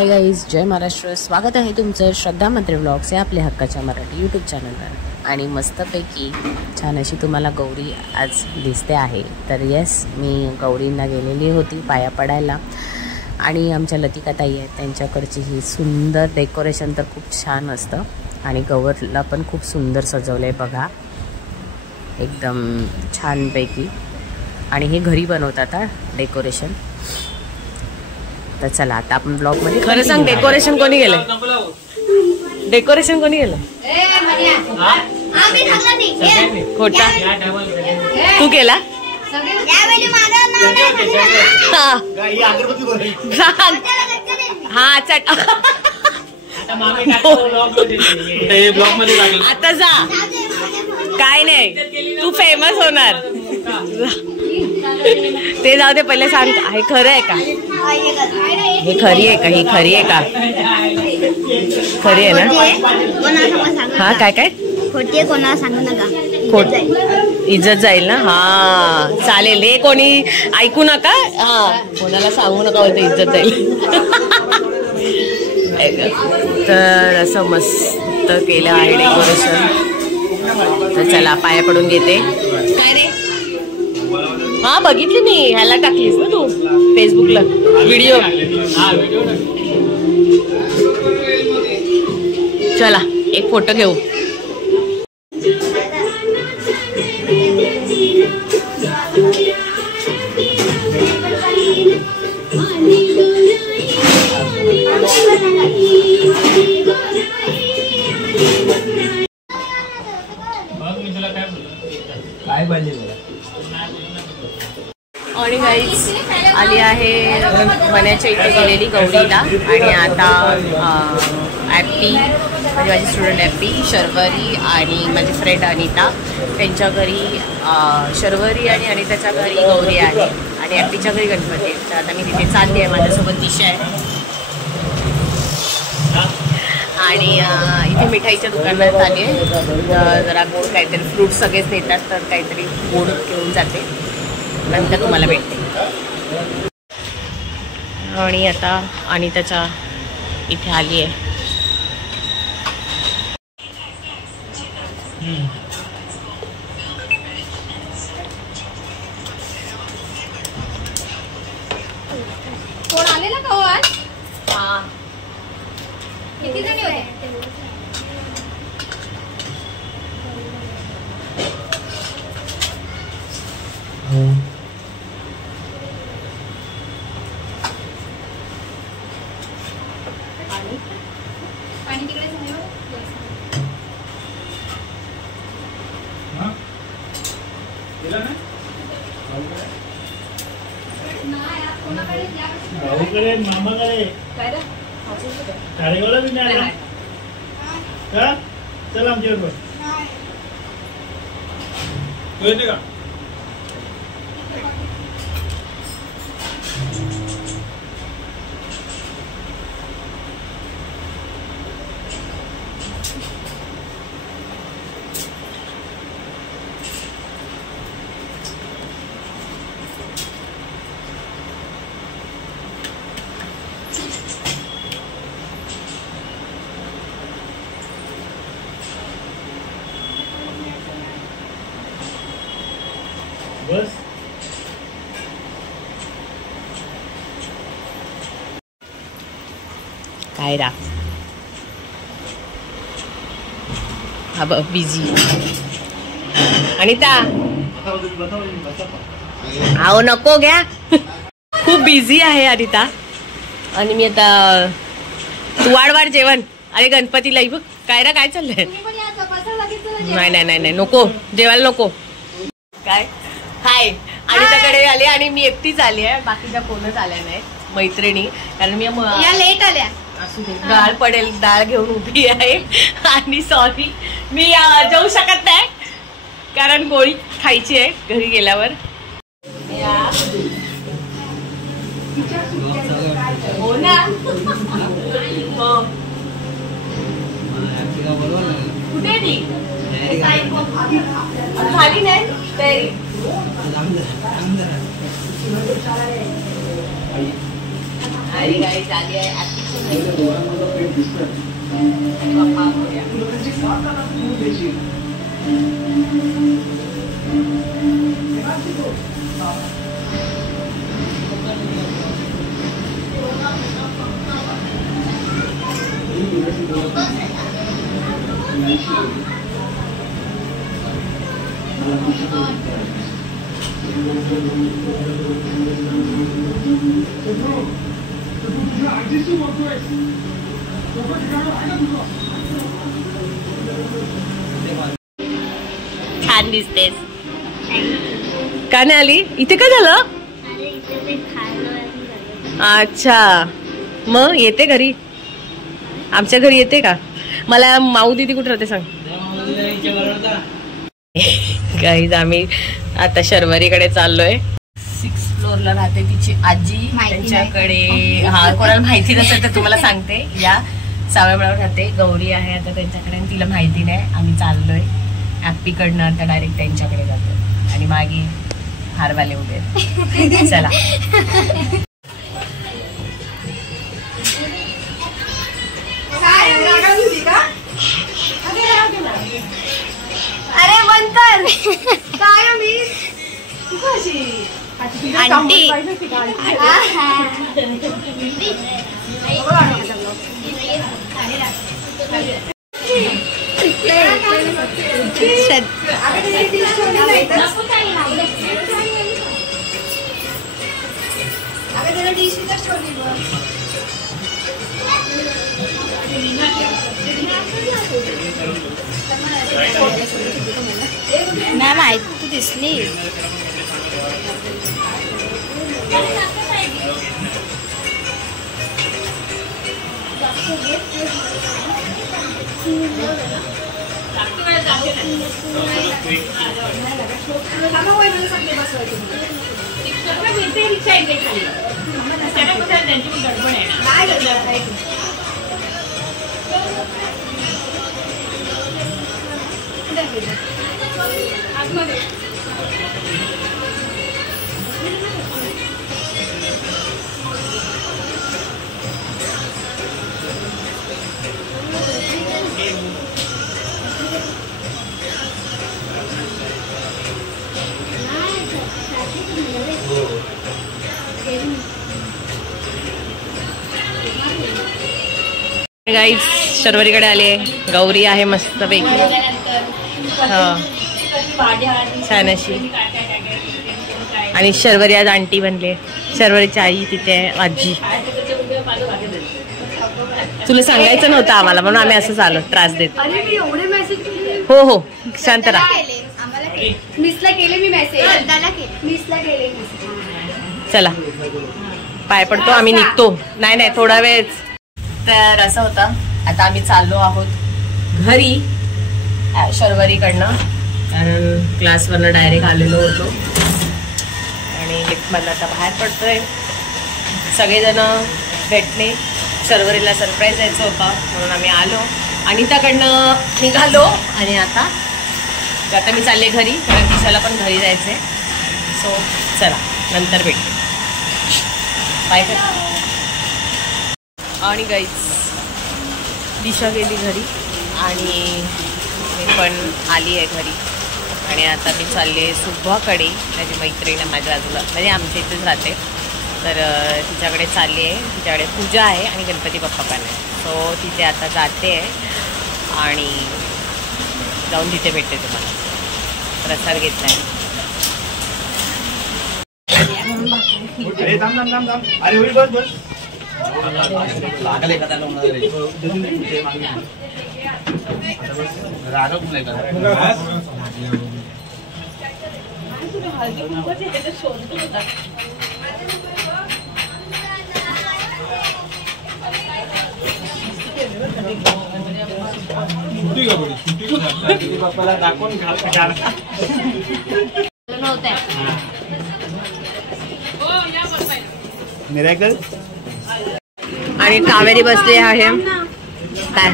Hi guys, जय महाराष्ट्र. स्वागत आहे तुमचं श्रद्धा मंत्रे व्लॉग्स या आपल्या हक्काच्या मराठी यूट्यूब चॅनलवर. आणि मस्तपैकी छान अशी तुम्हाला गौरी आज दिसते आहे. तर येस, मी गौरींना गेलेली होती पाया पडायला आणि आमच्या लतिका ताई आहेत त्यांच्याकडची ही सुंदर डेकोरेशन तर खूप छान असतं आणि गौरला पण खूप सुंदर सजवलं आहे बघा, एकदम छानपैकी. आणि हे घरी बनवतात डेकोरेशन. तर चला आता आपण ब्लॉग मध्ये. खरं सांग, डेकोरेशन कोणी केलं? डेकोरेशन कोणी केलं? खोटा तू केला? हा चट. आता जा, काय नाही, तू फेमस होणार. ते जाऊ दे, पहिले सांग हे खरं आहे का? हे खरी आहे का? ही खरी आहे का? खरी आहे ना? हा काय काय खोटी कोणाला सांगू नका, इज्जत जाईल ना. हा चालेल, हे कोणी ऐकू नका. हा, कोणाला सांगू नका, बोलते इज्जत जाईल. तर असं मस्त केलं आहे डेकोरेशन. तर चला पाया पडून घेते. काय रे? हा बघितली मी, ह्याला टाकलीस ना तू फेसबुकला व्हिडिओ. चला एक फोटो घेऊ. काय पाहिजे? आणि गाईज आली आहे मण्याच्या इथे गेलेली गौरीला. आणि आता ॲप्पी म्हणजे माझी स्टुडंट ॲप्पी, शर्वरी आणि माझी फ्रेंड अनिता त्यांच्या घरी, शर्वरी आणि अनिताच्या घरी गौरी आहे आणि ॲप्पीच्या घरी गणपती आहे. तर आता मी तिथे चालली आहे, माझ्यासोबत दिशा आहे. आणि इथे मिठाईच्या दुकानात आली आहे. जरा गोड काहीतरी, फ्रूट सगळेच नेतात, तर काहीतरी गोड घेऊन जाते, नंतर तुम्हाला भेटते. आणि आता अनिताच्या इथे आली आहे. कोण आलेला का हो आज? हा, किती जणी होते? पाणी तिकडे भाऊकडे, मामाकडे, कार्यवाला बी नाही का? चल आमच्याबरोबर येते का? बस. काय रा हा बिझी अनिता. आओ नको घ्या, खूप बिझी आहे अनिता. आणि मी आता तू वाढ जेवण. अरे गणपतीला बघ काय रा, काय चाललंय? नाही नाही नाही नको, जेवायला नको. काय हाय, अनिताकडे आले आणि मी एकटीच आली आहे, बाकीच्या कोणच आल्या नाही मैत्रिणी. कारण मी लेट आल्या. असू दे, डाळ पडेल, डाळ घेऊन उभी आहे. आणि सॉरी, मी जाऊ शकत नाही कारण गोळी खायची आहे घरी गेल्यावर. हो ना. कुठे ती खाली नाही तयारी. आणि गाडी झाली आहे छान दिसतेस. का नाही आली इथे? काय झालं? अच्छा मग येते घरी? आमच्या घरी येते का? मला माऊ दीदी कुठे राहते सांग. गाईज आम्ही आता शर्वरीकडे चाललोय. 6th फ्लोअरला राहते तिची आजी. त्यांच्याकडे हा कोणाला माहिती नसेल तर तुम्हाला सांगते. या सावळ्यामुळे राहते. गौरी आहे आता त्यांच्याकडे आणि तिला माहिती नाही. आम्ही चाललोय ॲप्पीकडनं आता डायरेक्ट त्यांच्याकडे जातो आणि मागे हारवाले उभे. चला अरे म्हणतात काय मी आंटी नाही माहित तू दिसली. गाईज शर्वरीकडे आले. गौरी आहे मस्त पैकी. छान अशी. आणि शर्वरी आज आंटी बनले. शर्वरीची आई तिथे आहे, आजी. तुला सांगायचं नव्हतं आम्हाला म्हणून आम्ही असंच आलो त्रास देत. हो हो शांत राहा. मिसला केले मी मेसेज. मिसला केले. चला पाय पडतो आम्ही निघतो. नाही नाही थोडा वेळ. तर असं होतं आता आम्ही चाललो आहोत घरी शर्वरीकडनं. कारण क्लासवरनं डायरेक्ट आलेलो होतो आणि लिफ्टमधनं आता बाहेर पडतोय. सगळेजण भेटणे. शर्वरीला सरप्राईज द्यायचं होतं म्हणून आम्ही आलो आणि त्याकडनं निघालो. आणि आता मी चालले घरी कारण दिशाला पण घरी जायचंय. सो चला नंतर भेटते. बाय कर. आणि गाईज दिशा गेली घरी आणि मी पण आली आहे घरी. आणि आता मी चालले सुभाकडे. माझी मैत्रीण माझ्या बाजूला म्हणजे आमच्या इथेच राहते. तर तिच्याकडे चालली आहे. तिच्याकडे पूजा आहे आणि गणपती बाप्पा पण आहे. सो तिथे आता जाते आहे आणि जाऊन तिथे भेटते तुम्हाला. प्रसाद घेतला आहे. मिरेकल. आणि कावेरी बसली आहे. काय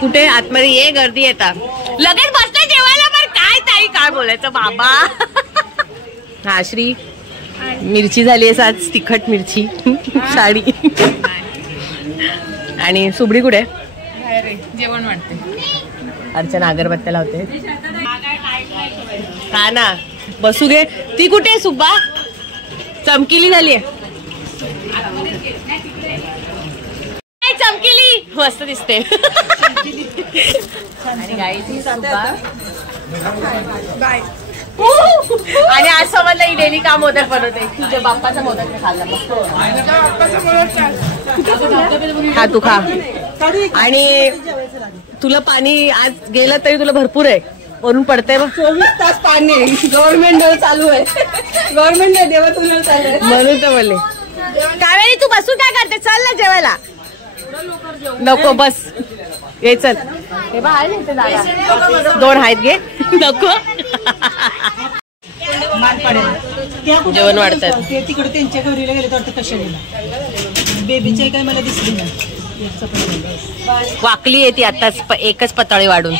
कुठे आतमध्ये ये गर्दी येतात. लगेच बसले जेवायला. पण काय ताई काय बोलायचं बाबा. हा श्री मिरची झाली आहे आज तिखट मिरची. साडी. आणि सुबडी कुठे? जेवण वाटते. अर्चना अगरबत्त्या लावते. हा ना, बसू घे. ती कुठे सुब्बा? चमकीली झाली चमकीली मस्त दिसते. आणि गाईची सुब्बा. आणि आज समजलं ही डेली काम मोदक बनवते. तुझ्या बाप्पाचा मोदक खाल्ला मस्त. हा तू खा. आणि तुला पाणी आज गेलं तरी तुला भरपूर आहे. वरून पडतंय बघ. 24 तास पाणी गव्हर्नमेंट चालू आहे. गव्हर्नमेंट देवातून चालू आहे म्हणून तर बोलले. कावेरी तू बसून काय करते? चल ना जेवायला. नको बस. ये चल. हे बा आहे ना जागा. 2 आहेत घे. नको जेवण वाढतात. तिकडे त्यांच्या घरीला गेले तर कशा गेला बेबीच्या काय मला दिसली नाही. वाकली आहे ती आताच. एकच पताळी वाढून.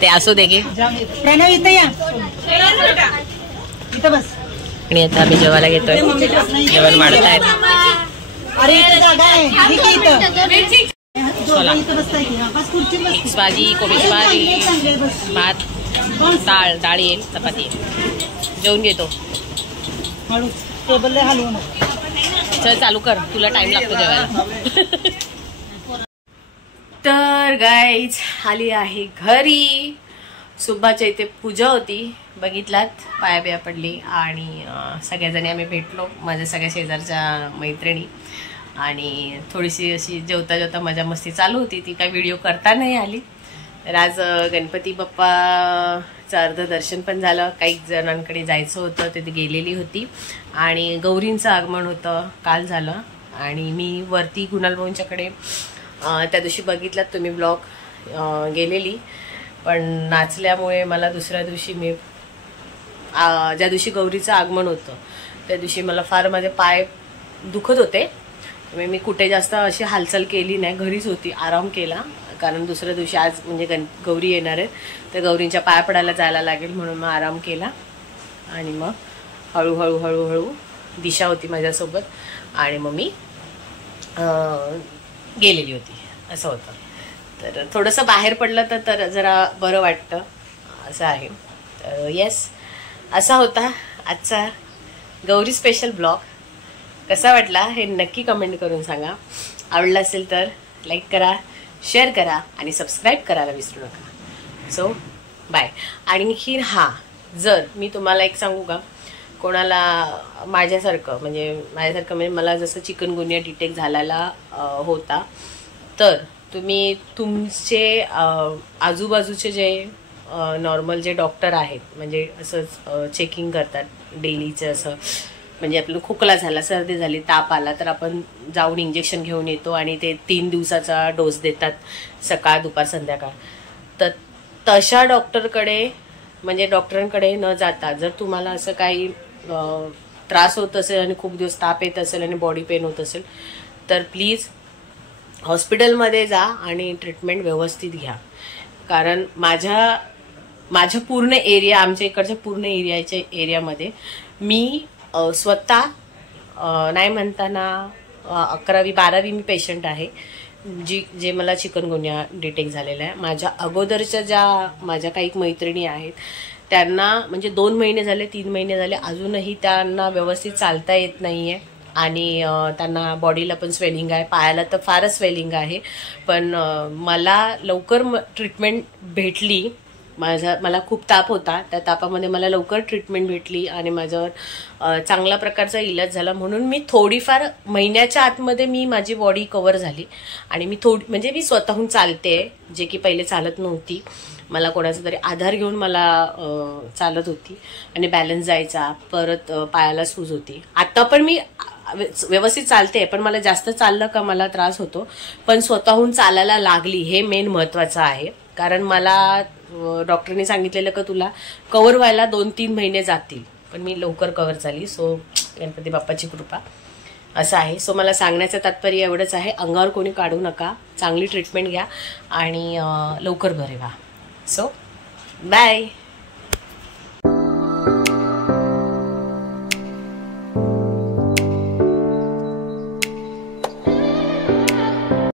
ते असू दे गे. प्रणव इथं या. इथं बस. आणि आता आम्ही जेवायला घेतोय. जेवण वाढतायत. अरे इथं जागा आहे. भाजी, कोबीची भाजी, भात, डाळ येईल, चपाती येईल. जेवून घेतो. हळू टेबल हलवू नको. चल चालू कर. तुला टाइम लागतो जेवायला. तर गाईज आली आहे घरी. सुब्बाच्या इथे पूजा होती. बघितलात. पाया बिया पडली. आणि सगळ्याजणी आम्ही भेटलो. माझ्या सगळ्या शेजारच्या मैत्रिणी. आणि थोडीशी अशी जेवता जेवता मजा मस्ती चालू होती. ती काय व्हिडिओ करता नाही आली. तर आज गणपती बाप्पाचं अर्ध दर्शन पण झालं. काही जणांकडे जायचं होतं ते गेलेली होती. आणि गौरींचं आगमन होतं काल झालं. आणि मी वरती कुणाल भाऊंच्याकडे त्या दिवशी बघितलात तुम्ही ब्लॉग गेलेली. पण नाचल्यामुळे मला दुसऱ्या दिवशी मी ज्या दिवशी गौरीचं आगमन होतं त्या दिवशी मला फार माझे पाय दुखत होते. मी कुठे जास्त अशी हालचाल केली नाही. घरीच होती. आराम केला. कारण दुसऱ्या दिवशी आज म्हणजे गौरी येणार आहेत. तर गौरींच्या पाया पडायला जायला लागेल म्हणून मग आराम केला. आणि मग हळूहळू हळूहळू दिशा होती माझ्यासोबत. आणि मग मी गेलेली होती. असं होतं. तर थोडंसं बाहेर पडलं तर जरा बरं वाटतं. असं आहे. तर येस असा होता आजचा गौरी स्पेशल ब्लॉग. कसा वाटला हे नक्की कमेंट करून सांगा. आवडला असेल तर लाईक करा, शेअर करा आणि सबस्क्राईब करायला विसरू नका. So bye. आणखी जर मी तुम्हाला एक सांगू का, कोणाला माझ्यासारखं म्हणजे मला जसं चिकनगुनिया डिटेक्ट झालेला होता, तर तुम्ही तुमचे आजूबाजूचे जे नॉर्मल जे डॉक्टर आहेत म्हणजे असं चेकिंग करतात डेलीचं. असं म्हणजे आपल्याला खोकला झाला, सर्दी झाली, ताप आला तर आपण जाऊन इंजेक्शन घेऊन येतो आणि ते 3 दिवसाचा डोस देतात, सकाळ दुपार संध्याकाळ. तर तशा डॉक्टरांकडे न जाता जर तुम्हाला असं काही त्रास होत असेल आणि खूप दिवस ताप येत असेल आणि बॉडी पेन होत असेल तर प्लीज हॉस्पिटलमध्ये जा आणि ट्रीटमेंट व्यवस्थित घ्या. कारण माझ्या पूर्ण एरिया, आमच्या इकडच्या पूर्ण एरियामध्ये मी स्वतः नाही म्हणताना 11वी-12वी मी पेशंट आहे जे मला चिकनगुनिया डिटेक्ट झालेला आहे. माझ्या अगोदरच्या माझ्या काही मैत्रिणी आहेत त्यांना म्हणजे 2 महिने झाले, 3 महिने झाले, अजूनही त्यांना व्यवस्थित चालता येत नाहीये. आणि त्यांना बॉडीला पण स्वेलिंग आहे, पायाला तर फारच स्वेलिंग आहे. पण मला लवकर ट्रीटमेंट भेटली. मला खूप ताप होता, त्या तापामध्ये मला लवकर ट्रीटमेंट भेटली आणि माझ्यावर चांगल्या प्रकारचा इलाज झाला. म्हणून मी थोडीफार महिन्याच्या आतमध्ये माझी बॉडी कव्हर झाली. आणि मी स्वतःहून चालते, जे की पहिले चालत नव्हती. मला कोणाचा तरी आधार घेऊन मला चालत होती आणि बॅलन्स जायचा. परत पायाला सूज होती. आता पण मी व्यवस्थित चालते, पण मला जास्त चाललं का मला त्रास होतो. पण स्वतःहून चालायला लागली हे मेन महत्वाचं आहे. कारण मला डॉक्टरने सांगितलेलं का तुला कव्हर व्हायला 2-3 महिने जातील, पण मी लवकर कव्हर झाली. सो गणपती बाप्पाची कृपा असं आहे. सो मला सांगण्याचं तात्पर्य एवढंच आहे, अंगावर कोणी काढू नका, चांगली ट्रीटमेंट घ्या आणि लवकर बरे व्हा. So bye.